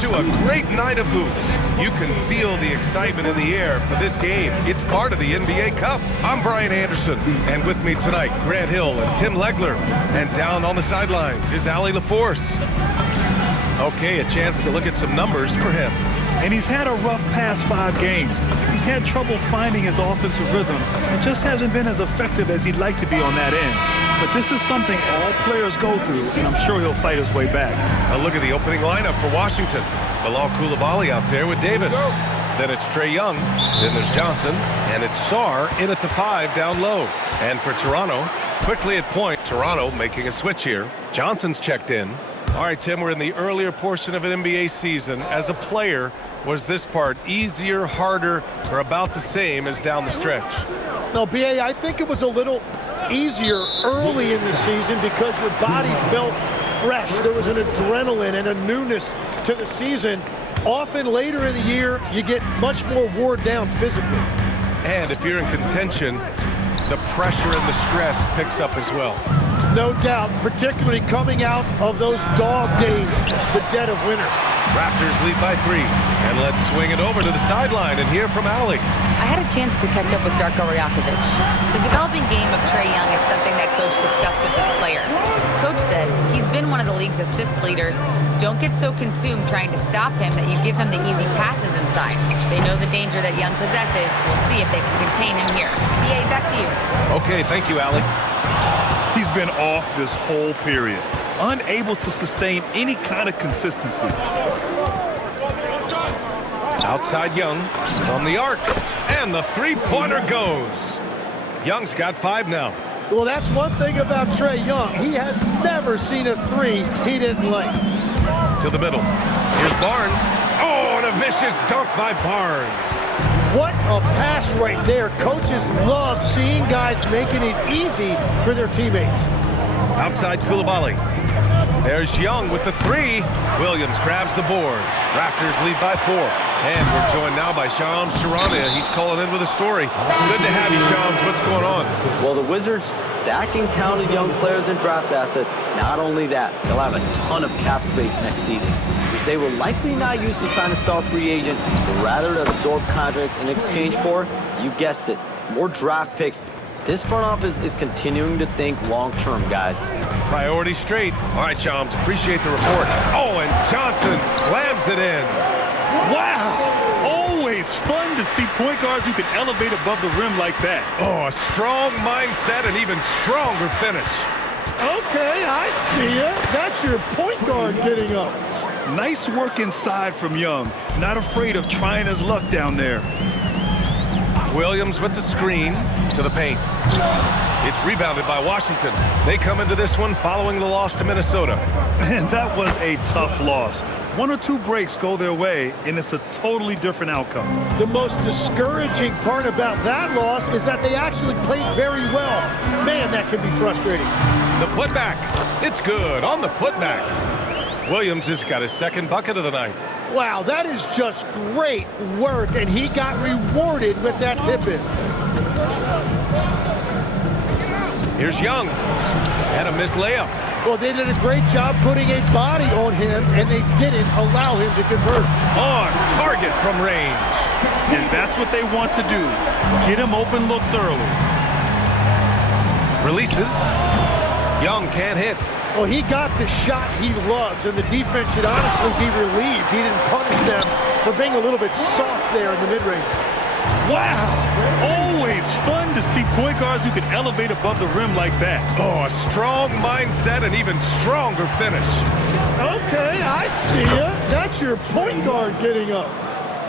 to a great night of hoops. You can feel the excitement in the air for this game. It's part of the NBA Cup. I'm Brian Anderson, and with me tonight, Grant Hill and Tim Legler. And down on the sidelines is Allie LaForce. Okay, a chance to look at some numbers for him. And he's had a rough past 5 games. He's had trouble finding his offensive rhythm and just hasn't been as effective as he'd like to be on that end. But this is something all players go through, and I'm sure he'll fight his way back. A look at the opening lineup for Washington. Bilal Coulibaly out there with Davis. Then it's Trae Young. Then there's Johnson. And it's Sarr in at the 5 down low. And for Toronto, quickly at point, Toronto making a switch here. Johnson's checked in. All right, Tim, we're in the earlier portion of an NBA season. As a player, was this part easier, harder, or about the same as down the stretch? No, B.A., I think it was a little easier early in the season because your body felt fresh. There was an adrenaline and a newness to the season. Often later in the year, you get much more worn down physically. And if you're in contention, the pressure and the stress picks up as well. No doubt, particularly coming out of those dog days, the dead of winter. Raptors lead by 3. And let's swing it over to the sideline and hear from Allie. I had a chance to catch up with Darko Rajakovic. The developing game of Trae Young is something that Coach discussed with his players. Coach said he's been one of the league's assist leaders. Don't get so consumed trying to stop him that you give him the easy passes inside. They know the danger that Young possesses. We'll see if they can contain him here. B.A., back to you. Okay, thank you, Allie. He's been off this whole period, unable to sustain any kind of consistency. Outside Young from the arc, and the three-pointer goes. Young's got 5 now. Well, that's one thing about Trae Young. He has never seen a 3 he didn't like. To the middle. Here's Barnes. Oh, and a vicious dunk by Barnes. What a pass right there. Coaches love seeing guys making it easy for their teammates. Outside Coulibaly. There's Young with the 3. Williams grabs the board. Raptors lead by 4. And we're joined now by Shams Charania. He's calling in with a story. Good to have you, Shams. What's going on? Well, the Wizards stacking talented young players and draft assets. Not only that, they'll have a ton of cap space next season, which they will likely not use to sign a star free agent, but rather to absorb contracts in exchange for, you guessed it, more draft picks. This front office is continuing to think long-term, guys. Priority straight. All right, Shams, appreciate the report. Oh, and Johnson slams it in. Wow! Always fun to see point guards who can elevate above the rim like that. Oh, a strong mindset and even stronger finish. Okay, I see it. That's your point guard getting up. Nice work inside from Young. Not afraid of trying his luck down there. Williams with the screen to the paint. It's rebounded by Washington. They come into this one following the loss to Minnesota. And that was a tough loss. 1 or 2 breaks go their way, and it's a totally different outcome. The most discouraging part about that loss is that they actually played very well. Man, that can be frustrating. The putback. It's good on the putback. Williams has got his 2nd bucket of the night. Wow, that is just great work, and he got rewarded with that tip-in. Here's Young. And a missed layup. Well, they did a great job putting a body on him, and they didn't allow him to convert. On target from range. And that's what they want to do. Get him open looks early. Releases. Young can't hit. Well, he got the shot he loves, and the defense should honestly be relieved he didn't punish them for being a little bit soft there in the mid-range. Wow! Always fun to see point guards who can elevate above the rim like that. Oh, a strong mindset and even stronger finish. Okay, I see ya. That's your point guard getting up.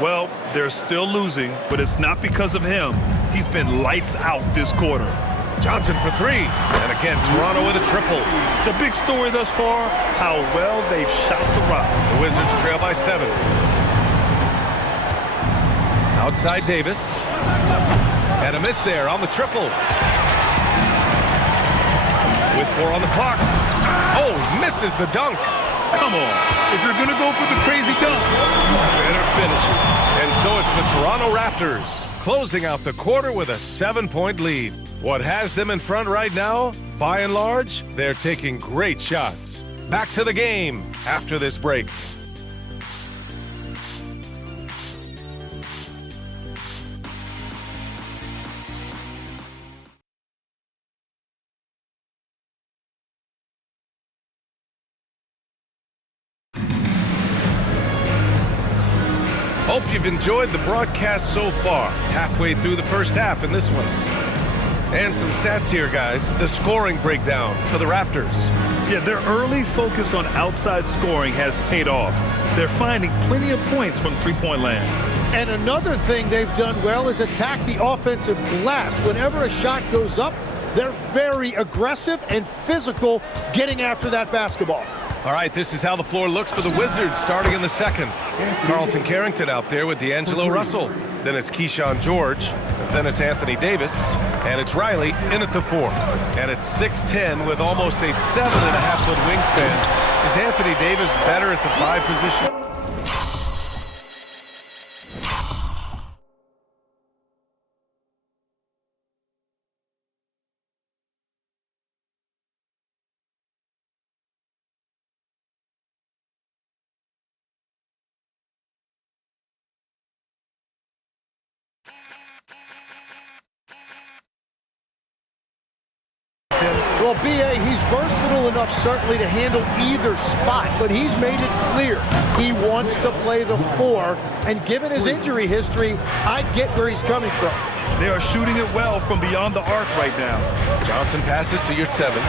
Well, they're still losing, but it's not because of him. He's been lights out this quarter. Johnson for 3. And again, Toronto with a triple. The big story thus far, how well they've shot the rock. The Wizards trail by 7. Outside Davis. And a miss there on the triple. With 4 on the clock. Oh, misses the dunk. Come on. If you're going to go for the crazy dunk, better finish it. And so it's the Toronto Raptors closing out the quarter with a 7-point lead. What has them in front right now? By and large, they're taking great shots. Back to the game after this break. Hope you've enjoyed the broadcast so far. Halfway through the first half in this one. And some stats here, guys. The scoring breakdown for the Raptors. Yeah, their early focus on outside scoring has paid off. They're finding plenty of points from three-point land. And another thing they've done well is attack the offensive glass. Whenever a shot goes up, they're very aggressive and physical getting after that basketball. All right, this is how the floor looks for the Wizards starting in the second. Carlton Carrington out there with D'Angelo Russell. Then it's Keyshawn George. Then it's Anthony Davis. And it's Riley in at the 4. And it's 6'10" with almost a 7.5-foot wingspan. Is Anthony Davis better at the 5 position? Well, B.A., he's versatile enough certainly to handle either spot, but he's made it clear he wants to play the 4, and given his injury history, I get where he's coming from. They are shooting it well from beyond the arc right now. Johnson passes to your 7.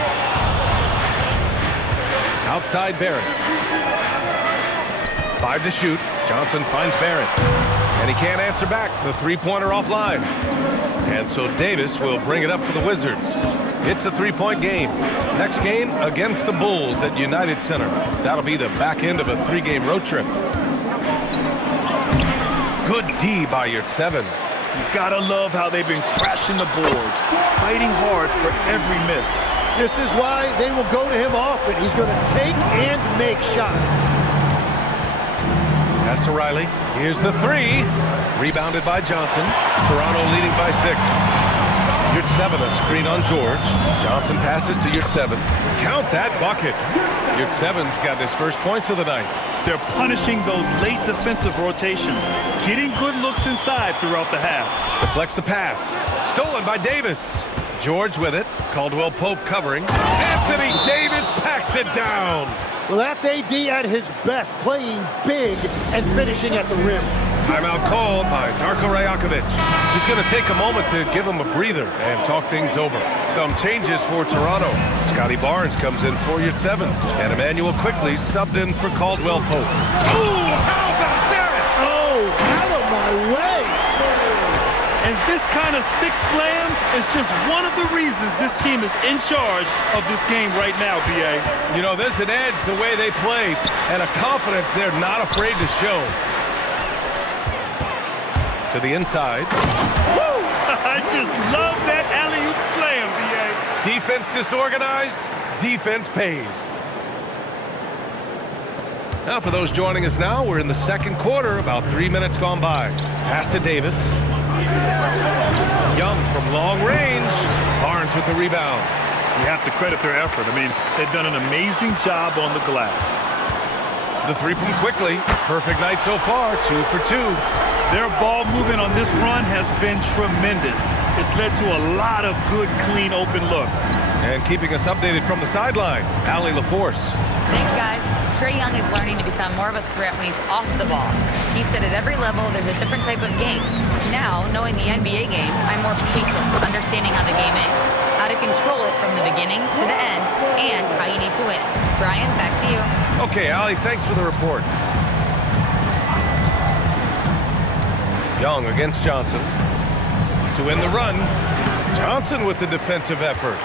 Outside Barrett. 5 to shoot. Johnson finds Barrett. And he can't answer back. The three-pointer offline. And so Davis will bring it up for the Wizards. It's a 3-point game. Next game against the Bulls at United Center. That'll be the back end of a 3-game road trip. Good D by your 7. You gotta love how they've been crashing the boards, fighting hard for every miss. This is why they will go to him often. He's going to take and make shots. Pass to Riley. Here's the 3. Rebounded by Johnson. Toronto leading by 6. Your 7, a screen on George. Johnson passes to your 7. Count that bucket. Your 7's got his first points of the night. They're punishing those late defensive rotations, getting good looks inside throughout the half. Deflects the pass. Stolen by Davis. George with it. Caldwell Pope covering. Anthony Davis packs it down. Well, that's AD at his best, playing big and finishing at the rim. Timeout called by Darko Rajakovic. He's going to take a moment to give him a breather and talk things over. Some changes for Toronto. Scotty Barnes comes in for your 7. And Emmanuel quickly subbed in for Caldwell Pope. Ooh, how about that? Oh, out of my way. And this kind of sick slam is just one of the reasons this team is in charge of this game right now, B.A. You know, there's an edge the way they play and a confidence they're not afraid to show. To the inside. Woo! I just love that alley-oop slam, B.A. Defense disorganized, defense pays. Now for those joining us now, we're in the second quarter, about 3 minutes gone by. Pass to Davis. Young from long range. Barnes with the rebound. You have to credit their effort. I mean, they've done an amazing job on the glass. The 3 from Quickly. Perfect night so far, 2 for 2. Their ball movement on this run has been tremendous. It's led to a lot of good, clean, open looks. And keeping us updated from the sideline, Allie LaForce. Thanks, guys. Trae Young is learning to become more of a threat when he's off the ball. He said at every level there's a different type of game. Now, knowing the NBA game, I'm more patient, understanding how the game is, how to control it from the beginning to the end, and how you need to win. Brian, back to you. Okay, Allie, thanks for the report. Young against Johnson. To win the run, Johnson with the defensive effort.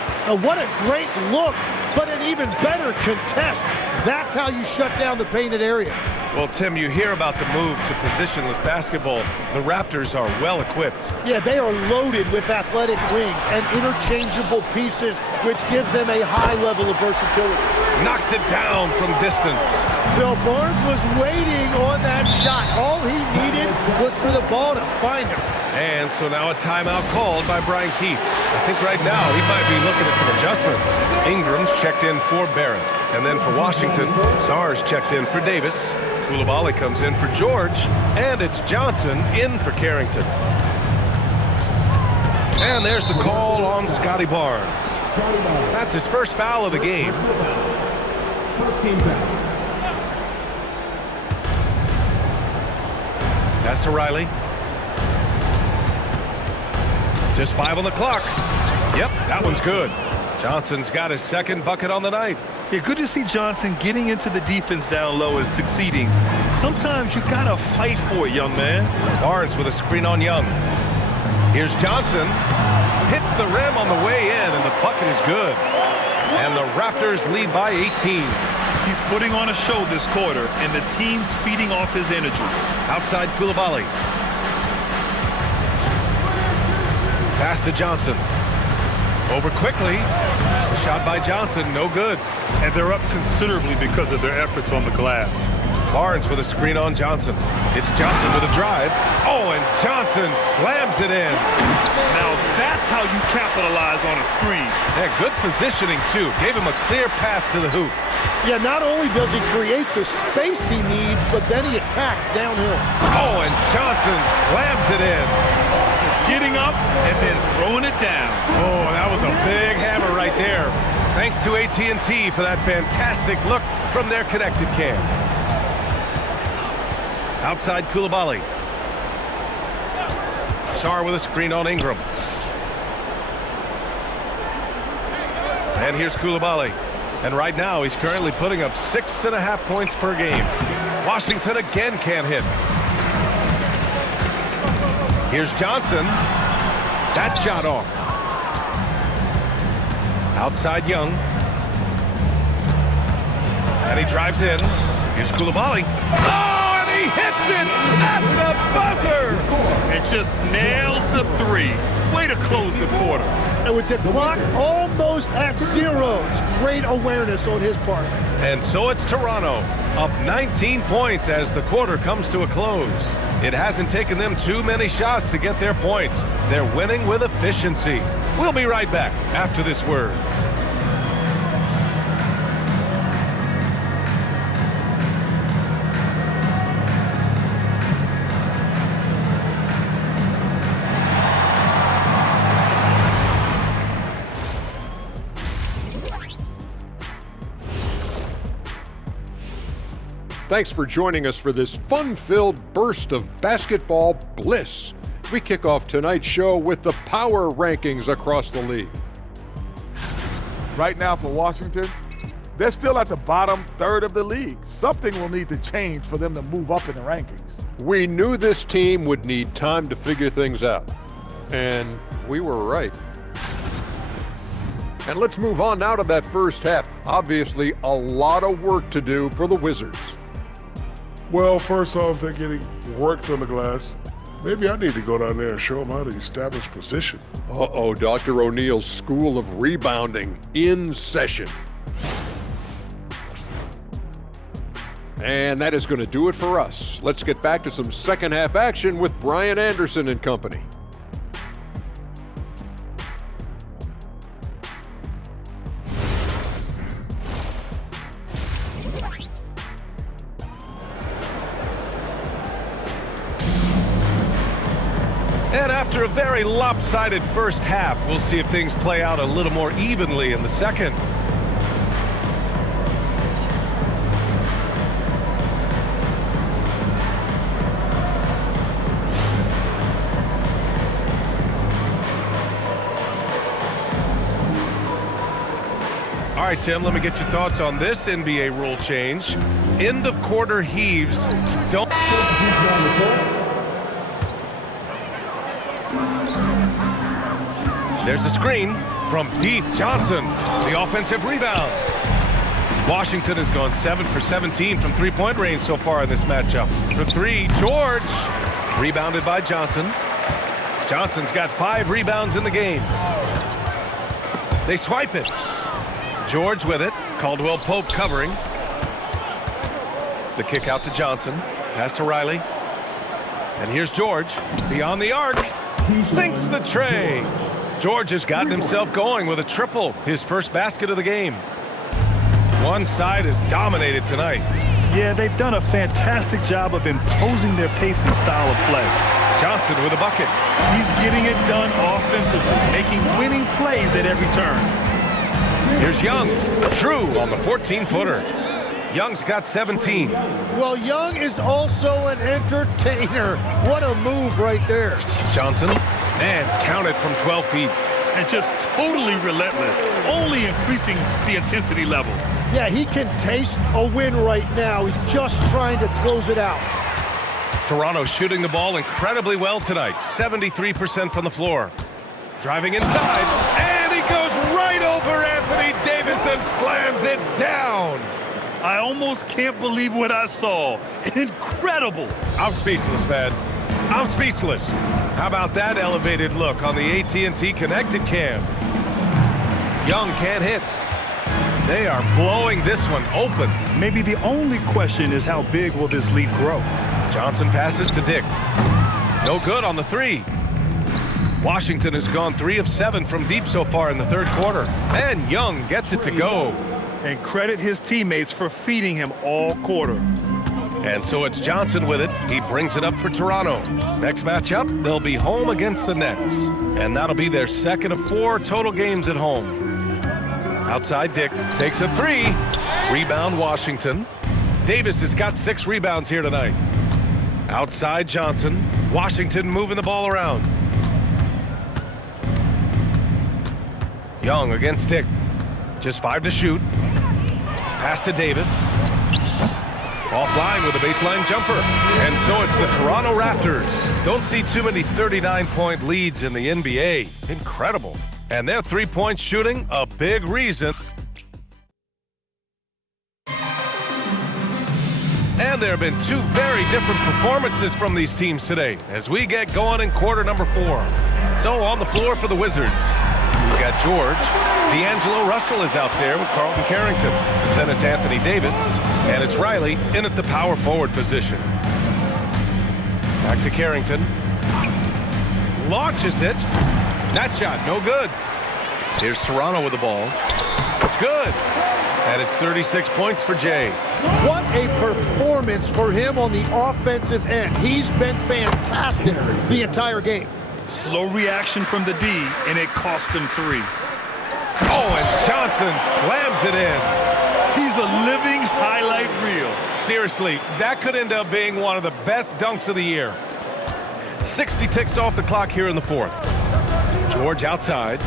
What a great look, but an even better contest. That's how you shut down the painted area. Well, Tim, you hear about the move to positionless basketball. The Raptors are well equipped. Yeah, they are loaded with athletic wings and interchangeable pieces, which gives them a high level of versatility. Knocks it down from distance. Bill Barnes was waiting on that shot. All he needed was for the ball to find him. And so now a timeout called by Brian Keefe. I think right now he might be looking at some adjustments. Ingram's checked in for Barrett. And then for Washington, Sarge checked in for Davis. Coulibaly comes in for George. And it's Johnson in for Carrington. And there's the call on Scotty Barnes. That's his first foul of the game. Pass to Riley. Just 5 on the clock. Yep, that one's good. Johnson's got his second bucket on the night. Yeah, good to see Johnson getting into the defense down low and succeeding. Sometimes you gotta fight for it, young man. Barnes with a screen on Young. Here's Johnson. Hits the rim on the way in, and the bucket is good. And the Raptors lead by 18. He's putting on a show this quarter, and the team's feeding off his energy. Outside Koulibaly. Pass to Johnson. Over quickly. Shot by Johnson, no good. And they're up considerably because of their efforts on the glass. Barnes with a screen on Johnson. It's Johnson with a drive. Oh, and Johnson slams it in. Now that's how you capitalize on a screen. Yeah, good positioning, too. Gave him a clear path to the hoop. Yeah, not only does he create the space he needs, but then he attacks downhill. Oh, and Johnson slams it in. Getting up and then throwing it down. Oh, that was a big hammer right there. Thanks to AT&T for that fantastic look from their connected cam. Outside Koulibaly. Sarr with a screen on Ingram. And here's Koulibaly. And right now he's currently putting up 6.5 points per game. Washington again can't hit. Here's Johnson. That shot off. Outside Young. And he drives in. Here's Koulibaly. Oh, and he hits it at the buzzer! And just nails the three. Way to close the quarter. And with the clock almost at 0, it's great awareness on his part. And so it's Toronto, up 19 points as the quarter comes to a close. It hasn't taken them too many shots to get their points. They're winning with efficiency. We'll be right back after this word. Thanks for joining us for this fun-filled burst of basketball bliss. We kick off tonight's show with the power rankings across the league. Right now for Washington, they're still at the bottom third of the league. Something will need to change for them to move up in the rankings. We knew this team would need time to figure things out, and we were right. And let's move on now to that first half. Obviously, a lot of work to do for the Wizards. Well, first off, they're getting worked on the glass. Maybe I need to go down there and show them how to establish position. Uh-oh, Dr. O'Neill's School of Rebounding in session. And that is going to do it for us. Let's get back to some second half action with Brian Anderson and company. And after a very lopsided first half, we'll see if things play out a little more evenly in the second. All right, Tim, let me get your thoughts on this NBA rule change. End of quarter heaves don't... There's a screen from deep. Johnson, the offensive rebound. Washington has gone 7 for 17 from three-point range so far in this matchup. For three, George, rebounded by Johnson. Johnson's got 5 rebounds in the game. They swipe it. George with it. Caldwell Pope covering. The kick out to Johnson. Pass to Riley. And here's George, beyond the arc. Sinks the tray. George has gotten himself going with a triple, his first basket of the game. One side is dominated tonight. Yeah, they've done a fantastic job of imposing their pace and style of play. Johnson with a bucket. He's getting it done offensively, making winning plays at every turn. Here's Young, true on the 14-footer. Young's got 17. Well, Young is also an entertainer. What a move right there. Johnson, and counted from 12 feet. And just totally relentless, only increasing the intensity level. Yeah, he can taste a win right now. He's just trying to close it out. Toronto shooting the ball incredibly well tonight. 73% from the floor. Driving inside, and he goes right over Anthony Davis and slams it down. I almost can't believe what I saw. Incredible. I'm speechless, man. I'm speechless. How about that elevated look on the AT&T Connected Cam? Young can't hit. They are blowing this one open. Maybe the only question is how big will this lead grow? Johnson passes to Dick. No good on the three. Washington has gone 3 of 7 from deep so far in the third quarter. And Young gets it to go. And credit his teammates for feeding him all quarter. And so it's Johnson with it. He brings it up for Toronto. Next matchup, they'll be home against the Nets. And that'll be their second of 4 total games at home. Outside Dick takes a 3. Rebound Washington. Davis has got 6 rebounds here tonight. Outside Johnson. Washington moving the ball around. Young against Dick. Just 5 to shoot. Pass to Davis. Offline with a baseline jumper. And so it's the Toronto Raptors. Don't see too many 39-point leads in the NBA. Incredible. And their three-point shooting, a big reason. And there have been 2 very different performances from these teams today as we get going in quarter number 4. So on the floor for the Wizards, we got George. D'Angelo Russell is out there with Carlton Carrington. Then it's Anthony Davis, and it's Riley in at the power forward position. Back to Carrington. Launches it. That shot, no good. Here's Toronto with the ball. It's good. And it's 36 points for Jay. What a performance for him on the offensive end. He's been fantastic the entire game. Slow reaction from the D, and it cost him 3. Oh, and Johnson slams it in. He's a living highlight reel. Seriously, that could end up being one of the best dunks of the year. 60 ticks off the clock here in the fourth. George outside.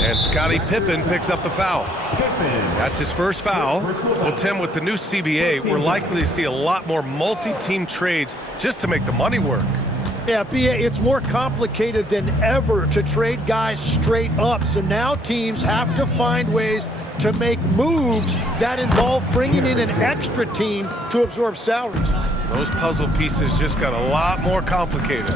And Scottie Pippen picks up the foul. That's his first foul. Well, Tim, with the new CBA, we're likely to see a lot more multi-team trades just to make the money work. Yeah, BA, it's more complicated than ever to trade guys straight up. So now teams have to find ways to make moves that involve bringing in an extra team to absorb salaries. Those puzzle pieces just got a lot more complicated.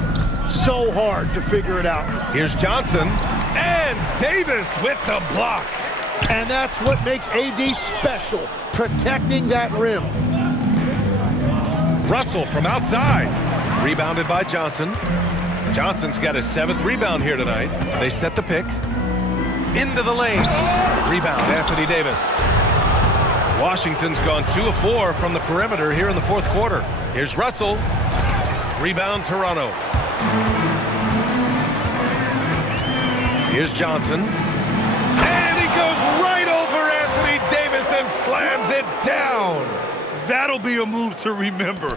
So hard to figure it out. Here's Johnson, and Davis with the block. And that's what makes AD special, protecting that rim. Russell from outside. Rebounded by Johnson. Johnson's got his 7th rebound here tonight. They set the pick. Into the lane. Rebound, Anthony Davis. Washington's gone 2 of 4 from the perimeter here in the fourth quarter. Here's Russell. Rebound, Toronto. Here's Johnson. And he goes right over Anthony Davis and slams it down. That'll be a move to remember.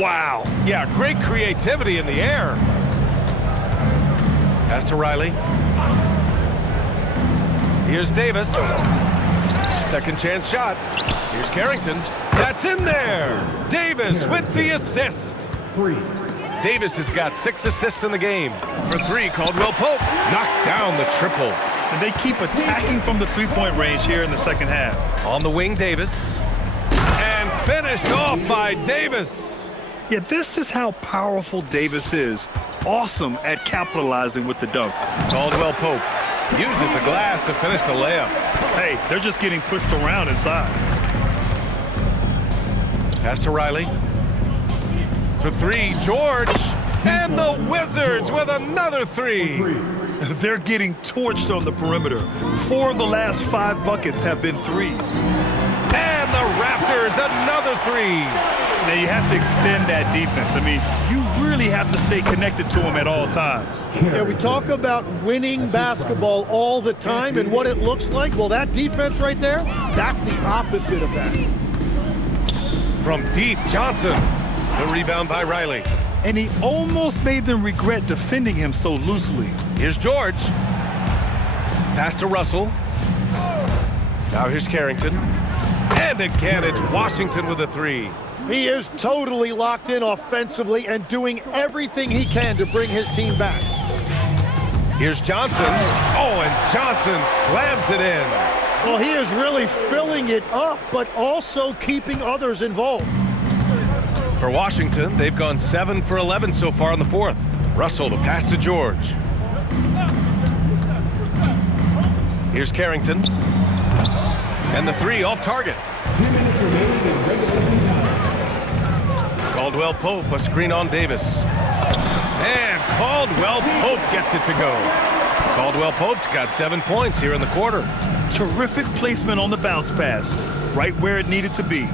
Wow. Yeah, great creativity in the air. Pass to Riley. Here's Davis. Second chance shot. Here's Carrington. That's in there. Davis with the assist. Davis has got 6 assists in the game. For 3, Caldwell Pope knocks down the triple. And they keep attacking from the three-point range here in the second half. On the wing, Davis. And finished off by Davis. Yeah, this is how powerful Davis is. Awesome at capitalizing with the dunk. Caldwell Pope uses the glass to finish the layup. Hey, they're just getting pushed around inside. Pass to Riley. For 3, George. And the Wizards with another 3. They're getting torched on the perimeter. 4 of the last 5 buckets have been threes. And the Raptors, another 3. Now, you have to extend that defense. I mean, you really really have to stay connected to him at all times. Yeah, we talk about winning basketball all the time and what it looks like. Well, that defense right there, that's the opposite of that. From deep, Johnson. The rebound by Riley. And he almost made them regret defending him so loosely. Here's George. Pass to Russell. Now here's Carrington. And again, it's Washington with a three. He is totally locked in offensively and doing everything he can to bring his team back. Here's Johnson. Oh, and Johnson slams it in. Well, he is really filling it up, but also keeping others involved. For Washington, they've gone 7 for 11 so far in the fourth. Russell, the pass to George. Here's Carrington. And the three off target. 2 minutes remaining in regular time. Caldwell Pope, a screen on Davis. And Caldwell Pope gets it to go. Caldwell Pope's got 7 points here in the quarter. Terrific placement on the bounce pass, right where it needed to be.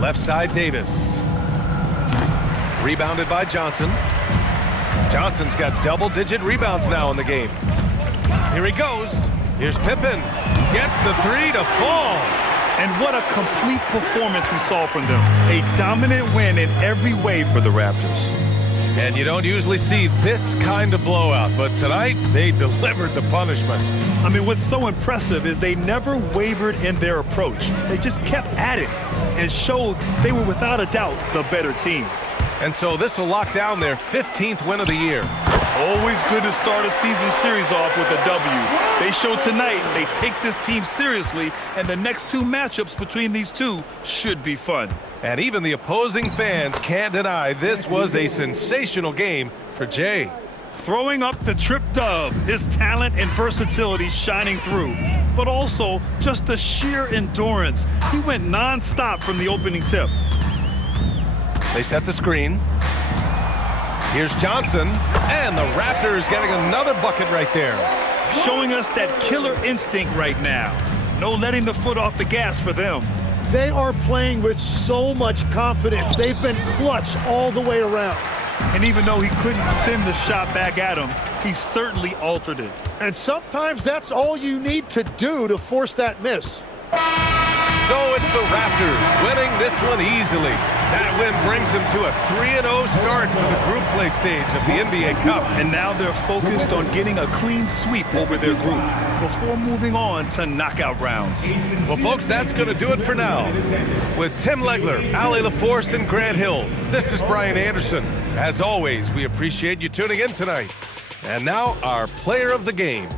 Left side, Davis. Rebounded by Johnson. Johnson's got double-digit rebounds now in the game. Here he goes. Here's Pippen. Gets the three to fall. And what a complete performance we saw from them. A dominant win in every way for the Raptors. And you don't usually see this kind of blowout, but tonight they delivered the punishment. I mean, what's so impressive is they never wavered in their approach. They just kept at it and showed they were without a doubt the better team. And so this will lock down their 15th win of the year. Always good to start a season series off with a W. They showed tonight they take this team seriously, and the next 2 matchups between these two should be fun. And even the opposing fans can't deny this was a sensational game for Jay. Throwing up the trip dub, his talent and versatility shining through, but also just the sheer endurance. He went non-stop from the opening tip. They set the screen. Here's Johnson, and the Raptors getting another bucket right there. Showing us that killer instinct right now. No letting the foot off the gas for them. They are playing with so much confidence. They've been clutch all the way around. And even though he couldn't send the shot back at him, he certainly altered it. And sometimes that's all you need to do to force that miss. So it's the Raptors winning this one easily. That win brings them to a 3-0 start for the group play stage of the NBA Cup. And now they're focused on getting a clean sweep over their group before moving on to knockout rounds. Well, folks, that's going to do it for now. With Tim Legler, Allie LaForce, and Grant Hill, this is Brian Anderson. As always, we appreciate you tuning in tonight. And now, our player of the game.